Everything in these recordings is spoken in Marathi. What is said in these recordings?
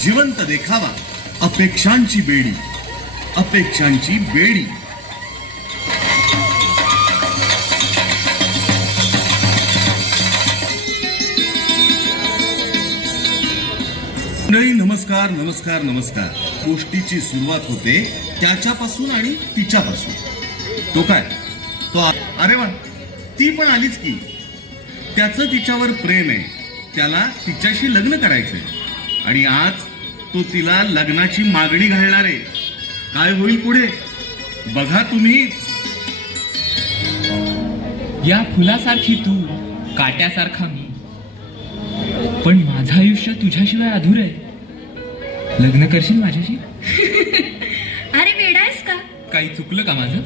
जिवंत देखावा, अपेक्षांची बेडी, अपेक्षांची बेडी. मंडळी नमस्कार नमस्कार नमस्कार. गोष्टीची सुरुवात होते त्याच्यापासून आणि तिच्यापासून. तो काय, तो अरे वा, ती पण आलीच की. त्याचं तिच्यावर प्रेम आहे, त्याला तिच्याशी लग्न करायचंय आणि आज तो तिला लग्नाची मागणी घालणार आहे. काय होईल पुढे बघा तुम्हीच. या फुलासारखी तू, काट्यासारखा मी, पण माझं आयुष्य तुझ्याशिवाय अधुरं आहे. लग्न करशील माझ्याशी? अरे वेडायस का? काही चुकलं का माझं?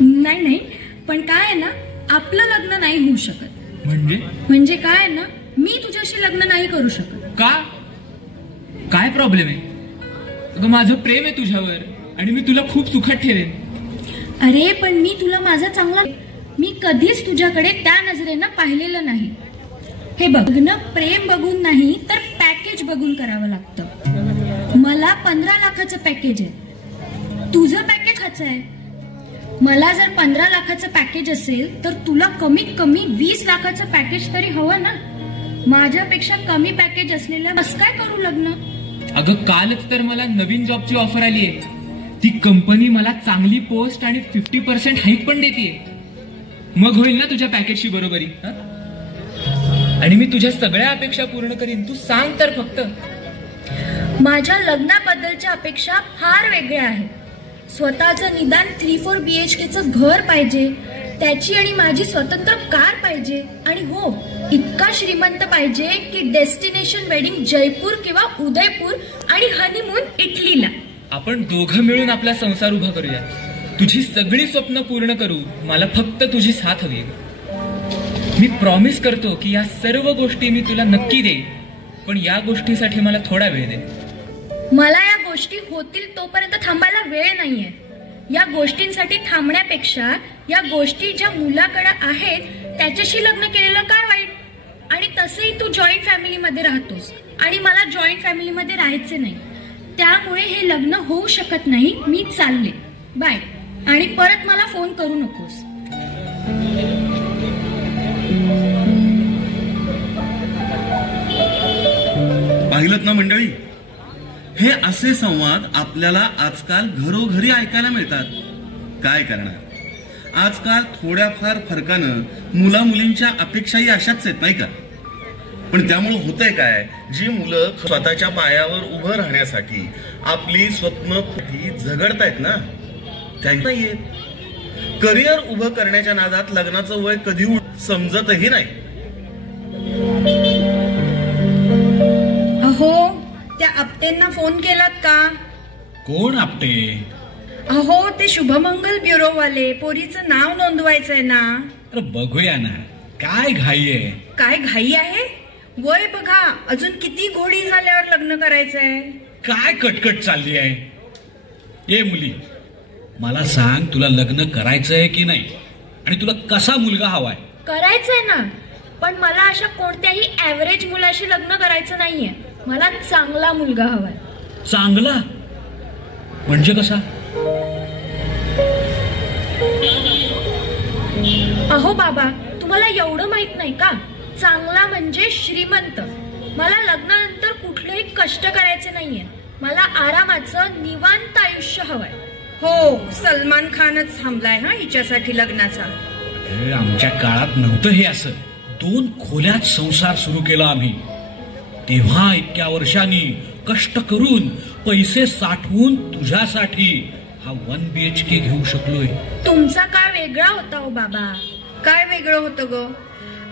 नाही नाही, पण काय आहे ना, आपलं लग्न नाही होऊ शकत. म्हणजे काय आहे ना, मी तुझ्याशी लग्न नाही करू शकत. का? काय प्रॉब्लेम आहे? अगं माझं प्रेम आहे तुझ्यावर आणि मी तुला खूप सुखात ठेवेन. अरे पण मी तुला माझा चांगला, मी कधीच तुझ्याकडे त्या नजरेनं पाहिलेलं नाही. हे बघ, लग्न प्रेम बघून नाही तर पॅकेज बघून करावं लागतं. मला 15 लाखाचं पॅकेज आहे, तुझं पॅकेज खाचं आहे. मला जर 15 लाखाचं पॅकेज असेल तर तुला कमीत कमी 20 लाखाचं पॅकेज तरी हवं ना. माझ्यापेक्षा कमी पॅकेज असलेलं कसं काय करू लग्न? अगं कालच तर मला नवीन जॉबची ऑफर आली आहे. ती कंपनी मला चांगली पोस्ट आणि 50% हाईक पण देते. मग होईल ना तुझ्या पॅकेजची बरोबरी. आणि मी तुझ्या सगळ्या अपेक्षा पूर्ण करीन. तू सांग तर फक्त. माझ्या लग्नाबद्दलच्या अपेक्षा फार वेगळ्या आहेत. स्वतःचं निदान 3-4 BHKचं घर पाहिजे, त्याची आणि माझी स्वतंत्र कार पाहिजे, आणि हो इतका श्रीमंत पाहिजे की डेस्टिनेशन वेडिंग जयपूर किंवा उदयपूर आणि हनीमून इटलीला. आपण दोघं मिळून आपला संसार उभा करूया. तुझी सगळी स्वप्न पूर्ण करू. मला फक्त तुझी साथ हवी. मी प्रॉमिस करतो की या सर्व गोष्टी मी तुला नक्की देईन, पण या गोष्टीसाठी मला थोडा वेळ दे. मला या गोष्टी होतील तोपर्यंत थांबायला वेळ नाहीये. या गोष्टींसाठी थांबण्यापेक्षा या गोष्टी ज्या मुलाकडे आहेत त्याच्याशी लग्न केलेलं काय वाईट. आणि तसंही तू जॉईंट फॅमिलीमध्ये राहतोस आणि मला जॉईंट फॅमिलीमध्ये राहायचे नाही. त्यामुळे हे लग्न होऊ शकत नाही. मी चालले, बाय. आणि परत मला फोन करू नकोस. पाहिलत ना मंडळी, हे असे संवाद आपल्याला आजकाल घरोघरी ऐकायला मिळतात. काय करणार, आजकाल थोड्याफार फरकानं मुला मुलींच्या अपेक्षाही अशाच आहेत नाही का. पण त्यामुळे होतंय काय, जी मुलं स्वतःच्या पायावर उभं राहण्यासाठी आपली स्वप्न झगडतायत ना, त्यांना येत करिअर उभं करण्याच्या नादात लग्नाचं वय कधी समजतही नाही. अहो, त्या आपटेंना फोन केलात का? कोण आपटे? अहो, ते शुभमंगल ब्युरो वाले. पोरीचं नाव नोंदवायचंय ना. अरे बघूया ना, काय घाई आहे? काय घाई आहे? वय बघा, अजून किती घोडी झाल्यावर लग्न करायचंय. काय कटकट चालली आहे? ये मुली, मला सांग, तुला लग्न करायचंय की नाही, आणि तुला कसा मुलगा हवाय? करायचंय ना, पण मला अशा कोणत्याही ऍव्हरेज मुलाशी लग्न करायचं नाहीये. मला चांगला मुलगा हवाय. चांगला म्हणजे कसा? अहो बाबा, तुम्हाला एवढं माहित नाही का? चांगला म्हणजे श्रीमंत. मला लग्नानंतर कुठलेही कष्ट करायचे नाहीये. मला आरामाचं निवांत आयुष्य हवंय. हो, सलमान खानच थांबलाय हा हिच्यासाठी लग्नाचा. आमच्या काळात नव्हतं हे असं. 2 खोल्यात संसार सुरू केला आम्ही. तेव्हा इतक्या वर्षांनी कष्ट करून पैसे साठवून तुझ्यासाठी हा 1 BHK घेऊ शकलोय. तुमचा काय वेगळा होता हो बाबा. काय वेगळं होतं ग?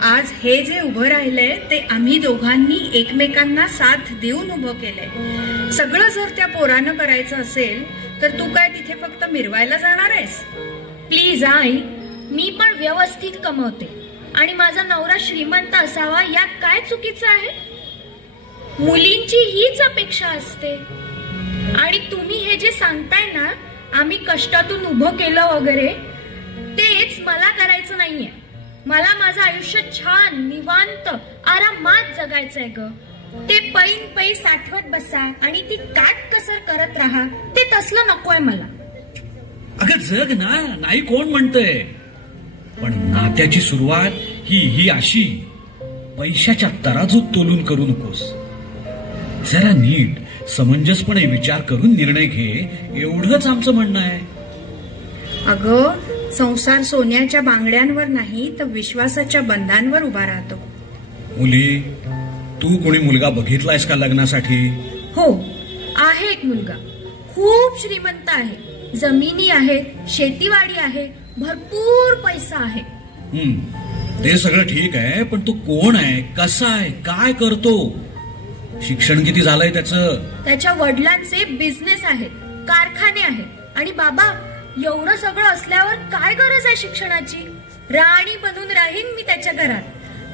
आज हे जे उभं राहिलंय ते आम्ही दोघांनी एकमेकांना साथ देऊन उभं केलंय. सगळं जर त्या पोरानं करायचं असेल तर तू काय तिथे फक्त मिरवायला जाणार आहेस? प्लीज आई, मी पण व्यवस्थित कमवते आणि माझा नवरा श्रीमंत असावा, यात काय चुकीचं आहे? मुलींची हीच अपेक्षा असते. आणि तुम्ही हे जे सांगताय ना, आम्ही कष्टातून उभं केलं वगैरे, तेच मला करायचं नाहीये. मला माझं आयुष्य छान निवांत आरामात जगायचंय ग. ते पैन पै साठवत बसा आणि ती काटकसर करत राहा, ते तसलं नकोय मला. अगं जग ना, नाही कोण म्हणतंय, पण नात्याची सुरुवात ही अशी पैशाच्या तराजूत तोलून करू नकोस. जरा नीट समंजसपणे विचार करून निर्णय घे, एवढंच आमचं म्हणणं आहे. अगं, संसार सोन्याच्या बांगड्यांवर नाही तर विश्वासाच्या बंधांवर उभा राहतो. मुली, तू कोणी मुलगा बघितलायस का लग्नासाठी? हो, आहे एक मुलगा. खूप श्रीमंत आहे, जमिनी आहेत, शेतीवाडी आहे, भरपूर पैसा आहे. ते सगळं ठीक आहे, पण तो कोण आहे, कसा आहे, काय करतो, शिक्षण किती झालंय त्याचं? त्याच्या वडिलांचे बिझनेस आहेत, कारखाने आहेत. आणि बाबा, एवढं सगळं असल्यावर काय गरज आहे शिक्षणाची? राणी बनून राहीन मी त्याच्या घरात,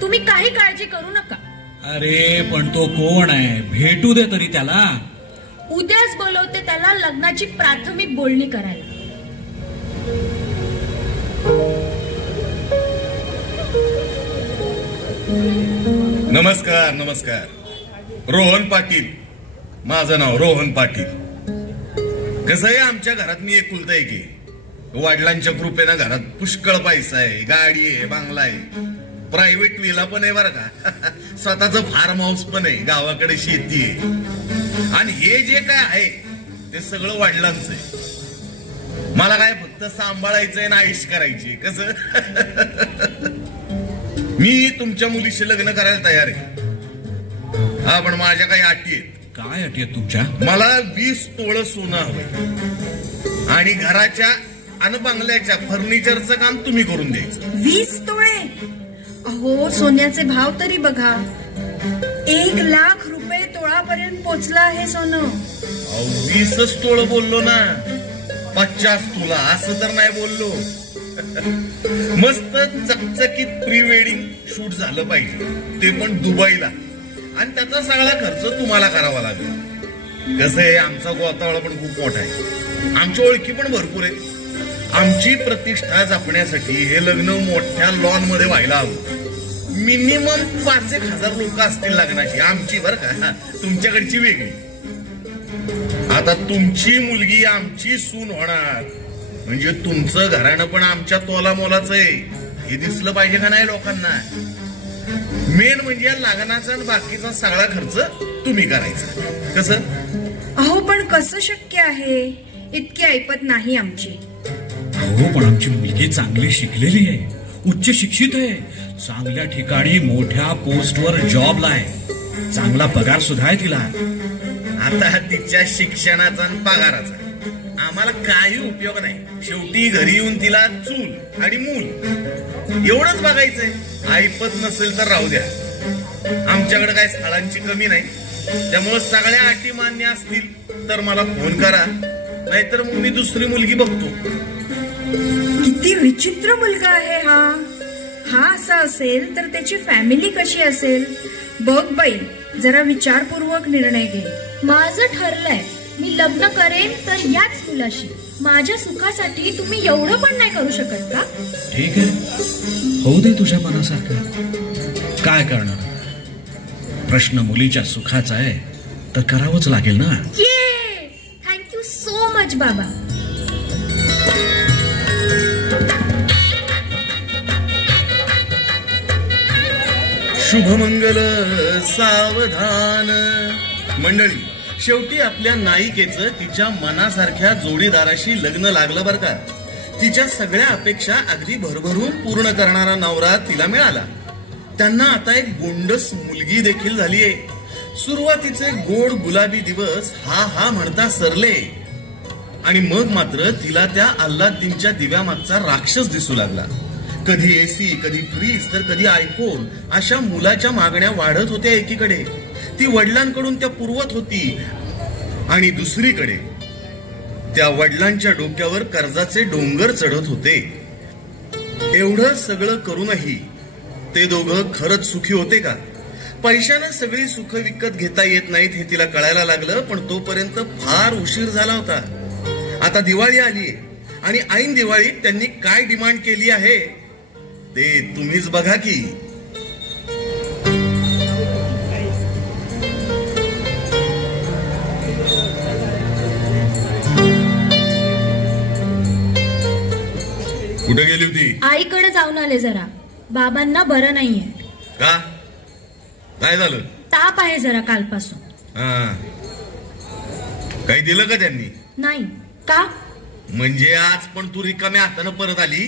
तुम्ही काही काळजी करू नका. अरे पण तो कोण आहे, भेटू दे तरी त्याला. उद्याच बोलवते त्याला लग्नाची प्राथमिक बोलणी करायला. नमस्कार. नमस्कार. रोहन पाटील, माझं नाव रोहन पाटील. कसं आहे, आमच्या घरात मी एकुलता एक आहे. वडिलांच्या कृपेनं घरात पुष्कळ पैसा आहे, गाडी आहे, बांगला आहे, प्रायव्हेट विला पण आहे बरं का. स्वतःचं फार्म हाऊस पण आहे, गावाकडे शेती आहे. आणि हे जे काय आहे ते सगळं वडिलांचं आहे. मला काय फक्त सांभाळायचंय ना आयुष करायची. कसं मी तुमच्या मुलीशी लग्न करायला तयार आहे. हा, पण माझ्या काही अटी आहेत. काय अटी आहेत तुमच्या? मला 20 तोळं सोनं हवं आणि घराच्या आणि बंगल्याच्या फर्निचरचं काम तुम्ही करून द्यायचं. 20 तोळे? अहो, सोन्याचे भाव तरी बघा. 1 लाख रुपये तोळापर्यंत पोचला हे सोनं. 20च तोळं बोललो ना, 50 तुला असं तर नाही बोललो. मस्त चकचकीत प्री वेडिंग शूट झालं पाहिजे, ते पण दुबईला. आणि त्याचा सगळा खर्च तुम्हाला करावा लागेल. कसं आहे, आमचा गोतावळा पण खूप मोठा आहे, आमच्या ओळखी पण भरपूर आहे. आमची प्रतिष्ठा जपण्यासाठी हे लग्न मोठ्या लॉन मध्ये व्हायला हवं. मिनिमम 5,000 लोक असतील लग्नाची. आमची बरं का, तुमच्याकडची वेगळी. आता तुमची मुलगी आमची सून होणार म्हणजे तुमचं घराणं पण आमच्या तोला मोलाचं आहे, हे दिसलं पाहिजे का नाही लोकांना. मेन म्हणजे लग्नाचा आणि बाकीचा सगळा खर्च तुम्ही करायचा. कसं? अहो, पण कसं शक्य आहे, इतकी ऐपत नाही आमची. हो, पण आमची मुलगी चांगली शिकलेली आहे, उच्च शिक्षित आहे, चांगल्या ठिकाणी मोठ्या पोस्टवर जॉबला आहे, चांगला पगार सुद्धा आहे तिला. आता तिच्या शिक्षणाचा आणि पगाराचा आम्हाला काही उपयोग नाही. शेवटी घरी येऊन तिला चूल आणि मूल एवढंच बघायचंय. ऐपत नसेल तर राहू द्या, आमच्याकडे काय स्थळांची कमी नाही. त्यामुळे सगळ्या अटी मान्य असतील तर मला फोन करा, नाहीतर मग मी दुसरी मुलगी बघतो. किती विचित्र मुलगा आहे हा. हा असा असेल तर त्याची फॅमिली कशी असेल? बघ बाई, जरा विचारपूर्वक निर्णय घे. माझं ठरलंय, मी लग्न करेन तर याच मुलाशी. माझ्या सुखासाठी तुम्ही एवढं पण नाही करू शकत का? ठीक आहे, होऊ दे तुझ्या मनासारखं. काय करणार, प्रश्न मुलीच्या सुखाचा आहे तर करावंच लागेल ना. ये, थँक्यू सो मच बाबा. शुभमंगल सावधान. मंडळी, शेवटी आपल्या नायिकेचं तिच्या मनासारख्या जोडीदाराशी लग्न लागलं बरं का. तिच्या सगळ्या अपेक्षा अगदी भरभरून पूर्ण करणारा नवरा तिला मिळाला. त्यांना आता एक गोंडस मुलगी देखील झालीये. सुरुवातीचे गोड गुलाबी दिवस हा म्हणता सरले आणि मग मात्र तिला त्या अल्लादीनच्या दिव्यामागचा राक्षस दिसू लागला. कधी एसी, कधी फ्रीज, तर कधी आयफोन, अशा मुलाच्या मागण्या वाढत होत्या. एकीकडे ती वडिलांकडून त्या पुरवत होती आणि दुसरीकडे त्या वडिलांच्या डोक्यावर कर्जाचे डोंगर चढत होते. एवढं सगळं करूनही ते दोघं खरंच सुखी होते का? पैशानं सगळी सुख विकत घेता येत नाहीत हे तिला कळायला लागलं, पण तोपर्यंत फार उशीर झाला होता. आता दिवाळी आली आणि ऐन दिवाळीत त्यांनी काय डिमांड केली आहे ते तुम्हीच बघा की. आईकडे जाऊन आले जरा. बाबांना बरं नाहीये. का? काय झालं? ताप आहे जरा कालपासून. काही दिलं का त्यांनी? नाही. का? म्हणजे आज पण तू रिकाम्या हातानं परत आली?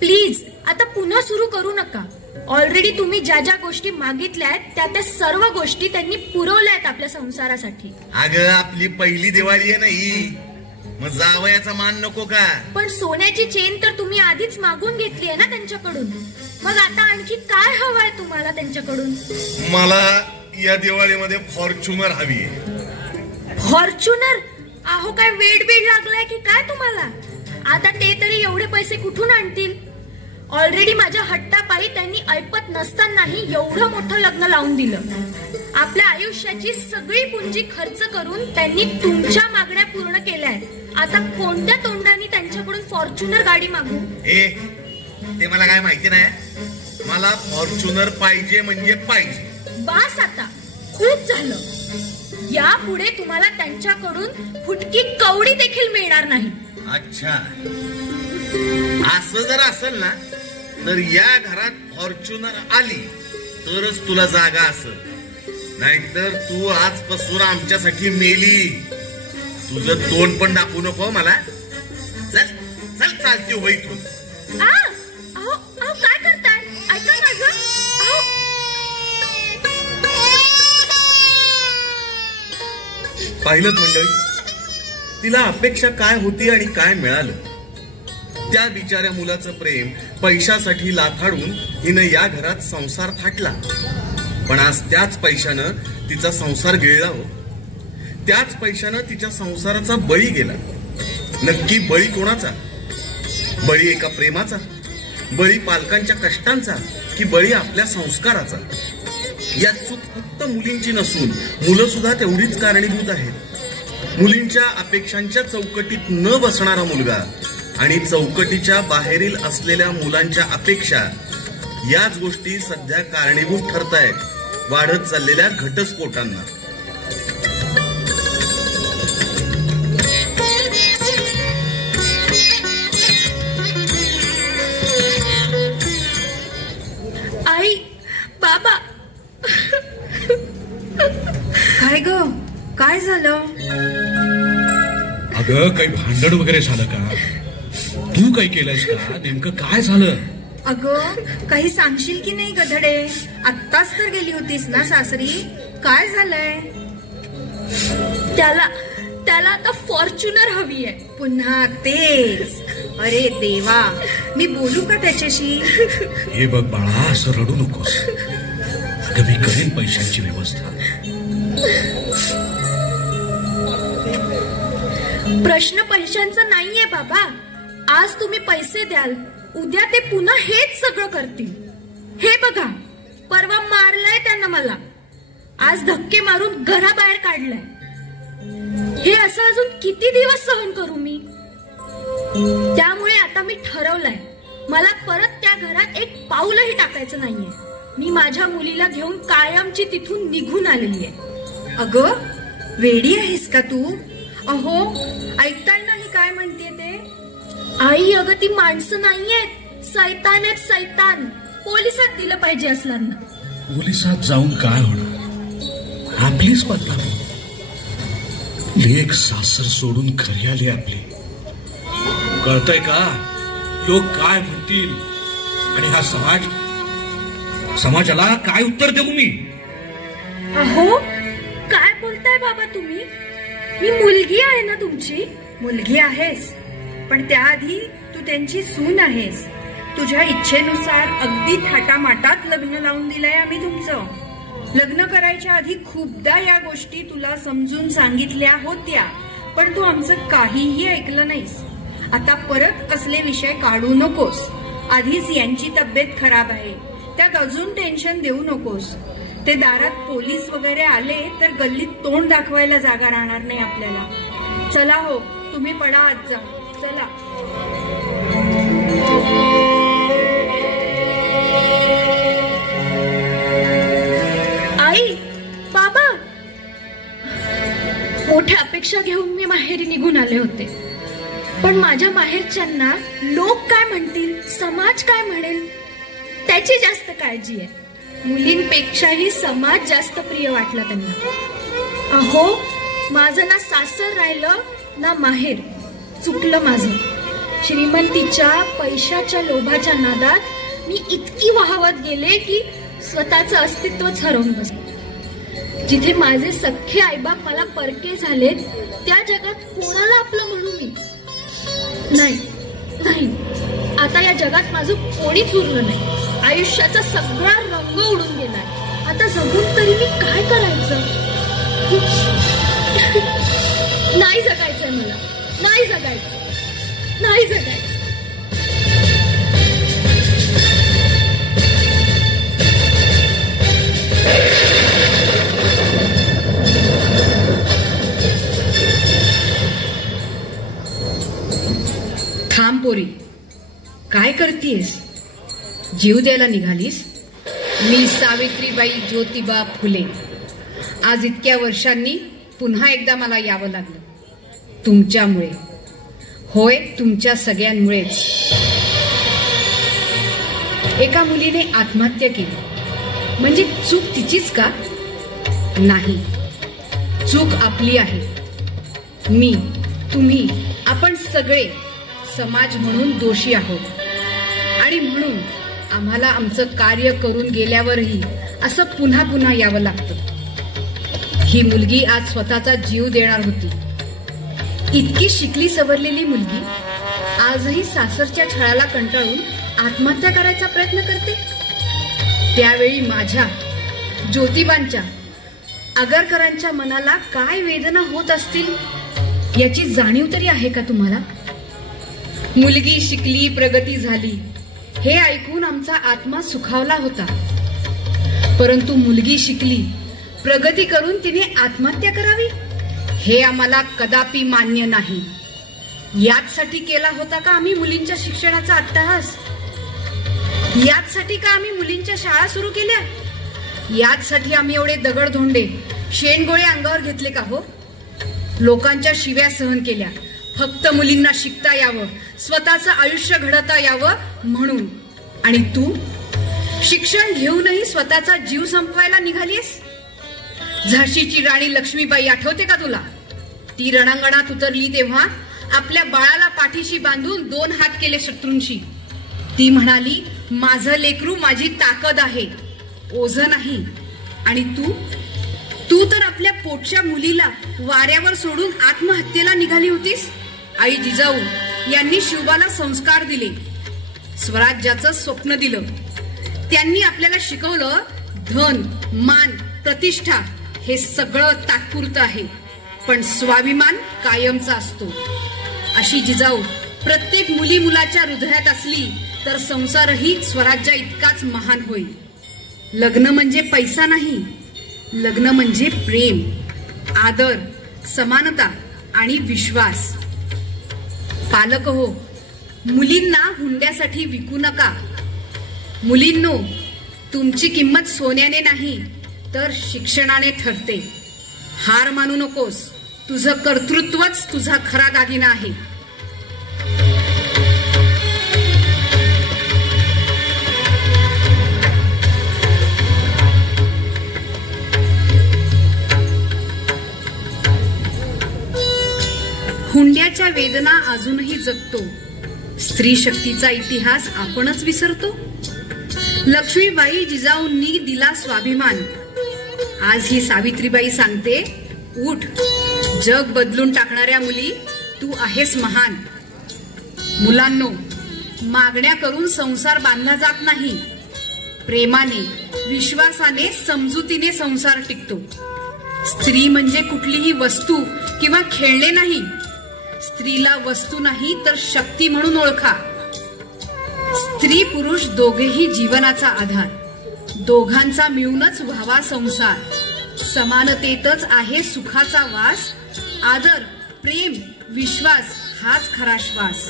प्लीज आता पुन्हा सुरू करू नका. ऑलरेडी तुम्ही ज्या ज्या गोष्टी मागितल्यात त्या सर्व गोष्टी त्यांनी पुरवल्यात आपल्या संसारासाठी. अगं आपली पहिली दिवाळी आहे नाही, मग जावयाचा मान नको का? पण सोन्याची चेन तर तुम्ही आधीच मागून घेतली आहे ना त्यांच्याकडून. मग आता आणखी काय हवंय तुम्हाला त्यांच्याकडून? मला या दिवाळीमध्ये फॉर्च्युनर हवी आहे. फॉर्च्युनर? अहो काय वेड बीड लागलाय की काय तुम्हाला? आता ते तरी एवढे पैसे कुठून आणतील? ऑलरेडी माझ्या हट्टापायी त्यांनी ऐपत नसतानाही एवढं मोठं लग्न लावून दिलं. आपल्या आयुष्याची सगळी पुंजी खर्च करून त्यांनी तुमच्या मागण्या पूर्ण केल्या. आता कोणत्या तोंडाने त्यांच्याकडून फॉर्च्युनर गाडी मागू? ते मला काय माहिती नाही. मला फॉर्च्युनर पाहिजे म्हणजे पाहिजे. बास आता, खूप झालं. यापुढे तुम्हाला त्यांच्याकडून फुटकी कवडी देखील मिळणार नाही. अच्छा, असं जर असेल ना तर या घरात फॉर्च्युनर आली तरच तुला जागा असेल, नाहीतर तू आजपासून आमच्यासाठी मेली. तुझं तोंड पण दाखवू नको मला. चल चल चालती हो इथून. अहो काय करताय? ऐका माझं. पाहिलं मंडळी, तिला अपेक्षा काय होती आणि काय मिळालं. त्या बिचाऱ्या मुलाचं प्रेम पैशासाठी लाथाडून हिनं या घरात संसार थाटला. पण आज त्याच पैशानं तिचा संसार गिळला हो. त्याच पैशानं तिच्या संसाराचा बळी गेला. नक्की बळी कोणाचा? बळी एका प्रेमाचा? बळी पालकांच्या कष्टांचा? की बळी आपल्या संस्काराचा? यात चूक फक्त मुलींची नसून मुलं सुद्धा तेवढीच कारणीभूत आहेत. मुलींच्या अपेक्षांच्या चौकटीत न बसणारा मुलगा आणि चौकटीच्या बाहेरील असलेल्या मुलांच्या अपेक्षा, याच गोष्टी सध्या कारणीभूत ठरतायत वाढत चाललेल्या घटस्फोटांना. आई, बाबा. काय ग? काय झालं? अगं काही भांडण वगैरे झालं का? तू काही केलंयस का? नेमकं काय झालं? अगं काही सांगशील की नाही गधडे? आत्ताच तर गेली होतीस ना सासरी. काय झालंय? त्याला आता फॉर्च्युनर हवी आहे. पुन्हा तेच? अरे देवा, मी बोलू का त्याच्याशी? हे बघ बाळा, असं रडू नकोस. अगं मी करेन पैशांची व्यवस्था. प्रश्न पैशांचा नाहीये बाबा. आज तुम्ही पैसे द्याल, उद्या ते पुन्हा हेच सगळं करतील. हे बघा, परवा मारलंय त्यांना मला. आज धक्के मारून घराबाहेर काढलंय. हे असं अजून किती दिवस सहन करू मी? त्यामुळे आता मी ठरवलंय, मला परत त्या घरात एक पाऊलही टाकायचं नाहीये. मी माझ्या मुलीला घेऊन कायमची तिथून निघून आलेली आहे. अगं वेडी आहेस का तू? अहो ऐकताय नाही काय म्हणते ते? आई, अगं ती माणसं नाहीयेत, सैतान आहेत, सैतान. पोलिसात दिलं पाहिजे असलांना. पोलिसात जाऊन काय होणार? आपलीच बदनामी. लेक सासर सोडून घरी आली आपली. कळतंय का? लोक काय म्हणतील आणि हा समाजाला काय उत्तर देऊ मी? अहो काय बोलताय बाबा तुम्ही? मी मुलगी आहे ना तुमची. मुलगी आहेस, पण त्याआधी तू त्यांची सून आहेस. तुझ्या इच्छेनुसार अगदी थाटामाटात लग्न लावून दिलंय आम्ही तुमचं. लग्न करायच्या आधी खूपदा या गोष्टी तुला समजून सांगितल्या होत्या, पण तू आमचं काहीही ऐकलं नाहीस. आता परत असले विषय काढू नकोस. आधीच यांची तब्येत खराब आहे, त्यात अजून टेन्शन देऊ नकोस. ते दारात पोलीस वगैरे आले तर गल्लीत तोंड दाखवायला जागा राहणार नाही आपल्याला. चला हो, तुम्ही पडा आत जा. चला. आई, बाबा, मोठ्या अपेक्षा घेऊन मी माहेरी निघून आले होते. पण माझ्या माहेरच्यांना लोक काय म्हणतील, समाज काय म्हणेल त्याची जास्त काळजी आहे. मुलींपेक्षाही समाज जास्त प्रिय वाटला त्यांना. अहो, माझं ना सासर राहिलं ना माहेर. चुकलं माझं. श्रीमंतीच्या पैशाच्या लोभाच्या नादात मी इतकी वाहवत गेले की स्वतःचं अस्तित्वच हरवून बसले. जिथे माझे सख्खे आईबाप मला परके झालेत त्या जगात कोणाला आपलं म्हणू मी? नाही नाही, आता या जगात माझं कोणीच उरलं नाही. आयुष्याचा सगळा रंग उडून गेलाय. आता जगून तरी मी काय करायचं? नाही जगायचंय मला. नाही जगायचं. नाही जगायचं. थांब पोरी, काय करतीयस? जीव द्यायला निघालीस? मी सावित्रीबाई ज्योतिबा फुले. आज इतक्या वर्षांनी पुन्हा एकदा मला यावं लागलं. तुमच्यामुळे. होय, तुमच्या सगळ्यांमुळेच. एका मुलीने आत्महत्या केली म्हणजे चूक तिचीच का? नाही, चूक आपली आहे. मी, तुम्ही, आपण सगळे समाज म्हणून दोषी आहोत. आणि म्हणून आम्हाला आमचं कार्य करून गेल्यावरही असं पुन्हा पुन्हा यावं लागतं. ही मुलगी आज स्वतःचा जीव देणार होती. इतकी शिकली सवरलेली मुलगी आजही सासरच्या छळाला कंटाळून आत्महत्या करायचा प्रयत्न करते. त्यावेळी माझ्या, ज्योतिबांच्या, आगरकरांच्या मनाला काय वेदना होत असतील याची जाणीव तरी आहे का तुम्हाला? मुलगी शिकली, प्रगती झाली हे ऐकून आमचा आत्मा सुखावला होता. परंतु मुलगी शिकली, प्रगती करून तिने आत्महत्या करावी हे आम्हाला कदापि मान्य नाही. याचसाठी केला होता का आम्ही मुलींच्या शिक्षणाचा अट्टहास? याचसाठी का आम्ही मुलींच्या शाळा सुरू केल्या? याचसाठी आम्ही एवढे दगडधोंडे, शेणगोळे अंगावर घेतले का हो? लोकांच्या शिव्या सहन केल्या फक्त मुलींना शिकता यावं, स्वतःचं आयुष्य घडवता यावं म्हणून. आणि तू शिक्षण घेऊनही स्वतःचा जीव संपवायला निघालीस. झाशीची राणी लक्ष्मीबाई आठवते का तुला? ती रणांगणात उतरली तेव्हा आपल्या बाळाला पाठीशी बांधून 2 हात केले शत्रूंशी. ती म्हणाली, माझं लेकरू माझी ताकद आहे, ओझं नाही. आणि तू तर आपल्या पोटच्या मुलीला वाऱ्यावर सोडून आत्महत्येला निघाली होतीस. आई जिजाऊ यांनी शिवबाला संस्कार दिले, स्वराज्याचं स्वप्न दिलं. त्यांनी आपल्याला शिकवलं, धन, मान, प्रतिष्ठा हे सगळं तात्पुरतं आहे, पण स्वाभिमान कायमचा असतो. अशी जिजाऊ प्रत्येक मुली मुलाच्या हृदयात असली तर संसारही स्वराज्या इतकाच महान होईल. लग्न म्हणजे पैसा नाही, लग्न म्हणजे प्रेम, आदर, समानता आणि विश्वास. पालक हो, मुलींना हुंड्यासाठी विकू नका. मुलींनो, तुमची किंमत सोन्याने नाही तर शिक्षणाने ठरते. हार मानू नकोस, तुझं कर्तृत्वच तुझा खरा दागिना आहे. हुंड्याच्या वेदना अजूनही जगतो. स्त्री शक्तीचा इतिहास आपणच विसरतो. लक्ष्मीबाई जिजाऊंनी दिला स्वाभिमान. आज ही सावित्रीबाई सांगते, उठ, जग बदलून टाकणाऱ्या मुली, तू आहेस महान. मुलांनो, मागण्या करून संसार बांधला जात नाही. प्रेमाने, विश्वासाने, समजुतीने संसार टिकतो. स्त्री म्हणजे कुठलीही वस्तू किंवा खेळणे नाही. स्त्रीला वस्तू नाही तर शक्ती म्हणून ओळखा. स्त्री पुरुष दोघेही जीवनाचा आधार. दोघांचा मिळूनच व्हावा संसार. समानतेतच आहे सुखाचा वास. आदर, प्रेम, विश्वास हाच खरा श्वास.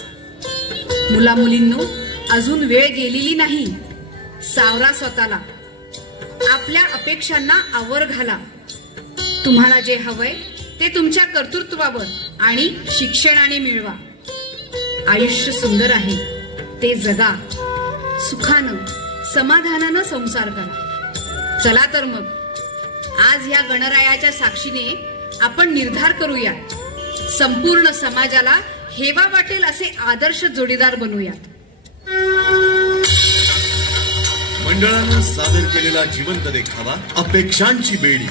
मुला मुलींनो, अजून वेळ गेलेली नाही. सावरा स्वतःला, आपल्या अपेक्षांना आवर घाला. तुम्हाला जे हवंय ते तुमच्या कर्तृत्वावर आणि शिक्षणाने मिळवा. आयुष्य सुंदर आहे ते जगा, सुखानं समाधानानं संसार करा. चला तर मग आज या गणरायाच्या साक्षीने आपण निर्धार करूया, संपूर्ण समाजाला हेवा वाटेल असे आदर्श जोडीदार बनूयात. मंडळानं सादर केलेला जिवंत देखावा अपेक्षांची बेडी